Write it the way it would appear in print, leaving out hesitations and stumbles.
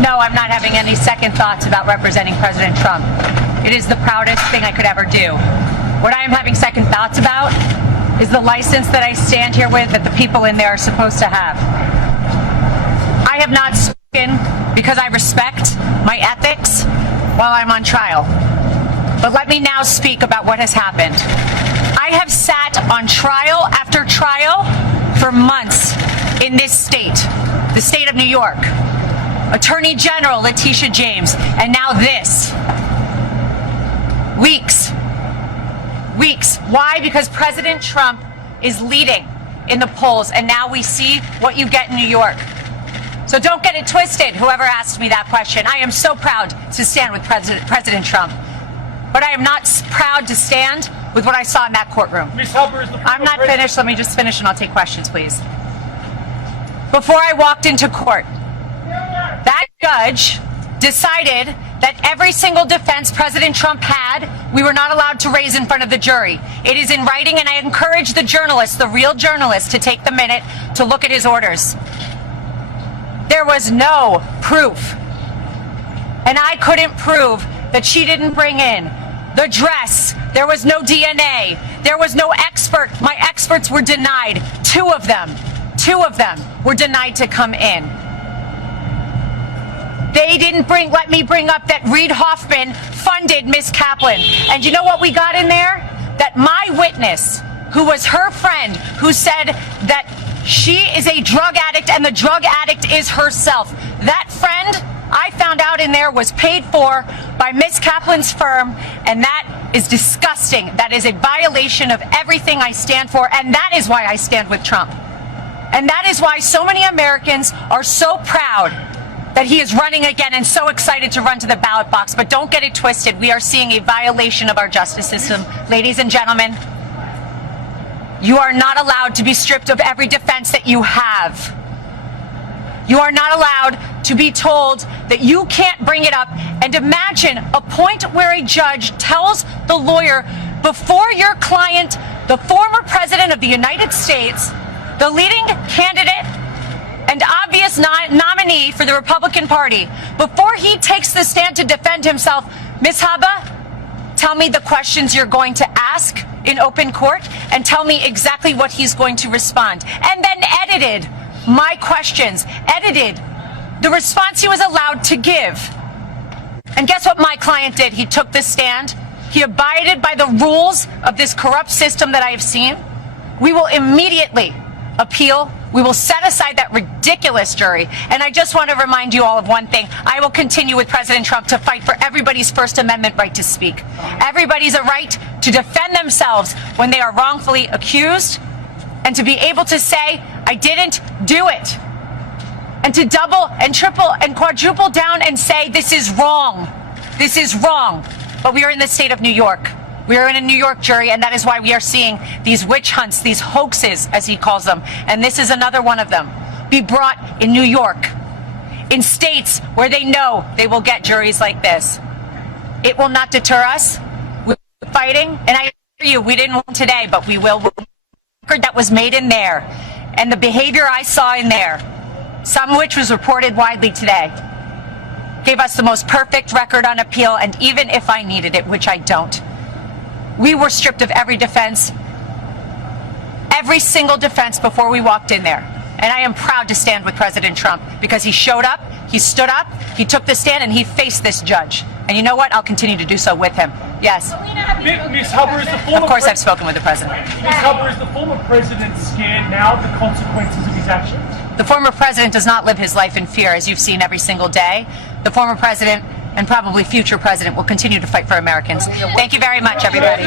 No, I'm not having any second thoughts about representing President Trump. It is the proudest thing I could ever do. What I am having second thoughts about is the license that I stand here with that the people in there are supposed to have. I have not spoken because I respect my ethics while I'm on trial. But let me now speak about what has happened. I have sat on trial after trial for months in this state, the state of New York. Attorney General Letitia James, and now this. Weeks. Why? Because President Trump is leading in the polls, and now we see what you get in New York. So don't get it twisted, whoever asked me that question. I am so proud to stand with President Trump. But I am not proud to stand with what I saw in that courtroom. Ms. Huber, is the I'm not finished. Let me just finish and I'll take questions, please. Before I walked into court, that judge decided that every single defense President Trump had, we were not allowed to raise in front of the jury. It is in writing, and I encourage the journalists, the real journalists, to take the minute to look at his orders. There was no proof. And I couldn't prove that she didn't bring in the dress. There was no DNA. There was no expert. My experts were denied. Two of them were denied to come in. They didn't let me bring up that Reid Hoffman funded Miss Kaplan. And you know what we got in there? That my witness, who was her friend, who said that she is a drug addict and the drug addict is herself. That friend, I found out in there, was paid for by Miss Kaplan's firm, and that is disgusting. That is a violation of everything I stand for, and that is why I stand with Trump. And that is why so many Americans are so proud that he is running again and so excited to run to the ballot box. But don't get it twisted. We are seeing a violation of our justice system. Ladies and gentlemen, you are not allowed to be stripped of every defense that you have. You are not allowed to be told that you can't bring it up. And imagine a point where a judge tells the lawyer, before your client, the former president of the United States, the leading candidate and obvious nominee for the Republican Party, before he takes the stand to defend himself, Ms. Haba, tell me the questions you're going to ask in open court and tell me exactly what he's going to respond. And then edited my questions, edited the response he was allowed to give. And guess what my client did? He took the stand. He abided by the rules of this corrupt system that I have seen. We will immediately appeal. We will set aside that ridiculous jury. And I just want to remind you all of one thing. I will continue with President Trump to fight for everybody's First Amendment right to speak. Everybody's a right to defend themselves when they are wrongfully accused, and to be able to say, I didn't do it. And to double and triple and quadruple down and say, this is wrong. This is wrong. But we are in the state of New York. We are in a New York jury, and that is why we are seeing these witch hunts, these hoaxes, as he calls them. And this is another one of them. Be brought in New York, in states where they know they will get juries like this. It will not deter us. We're fighting, and I assure you, we didn't win today, but we will. The record that was made in there, and the behavior I saw in there, some of which was reported widely today, gave us the most perfect record on appeal. And even if I needed it, which I don't, we were stripped of every defense, every single defense before we walked in there. And I am proud to stand with President Trump because he showed up, he stood up, he took the stand, and he faced this judge. And you know what? I'll continue to do so with him. Yes. Ms. Huber, is the former Of course I've spoken with the president. Ms. Huber, is the former president scared now of the consequences of his actions? The former president does not live his life in fear, as you've seen every single day. The former president and probably future president will continue to fight for Americans. Thank you very much, everybody.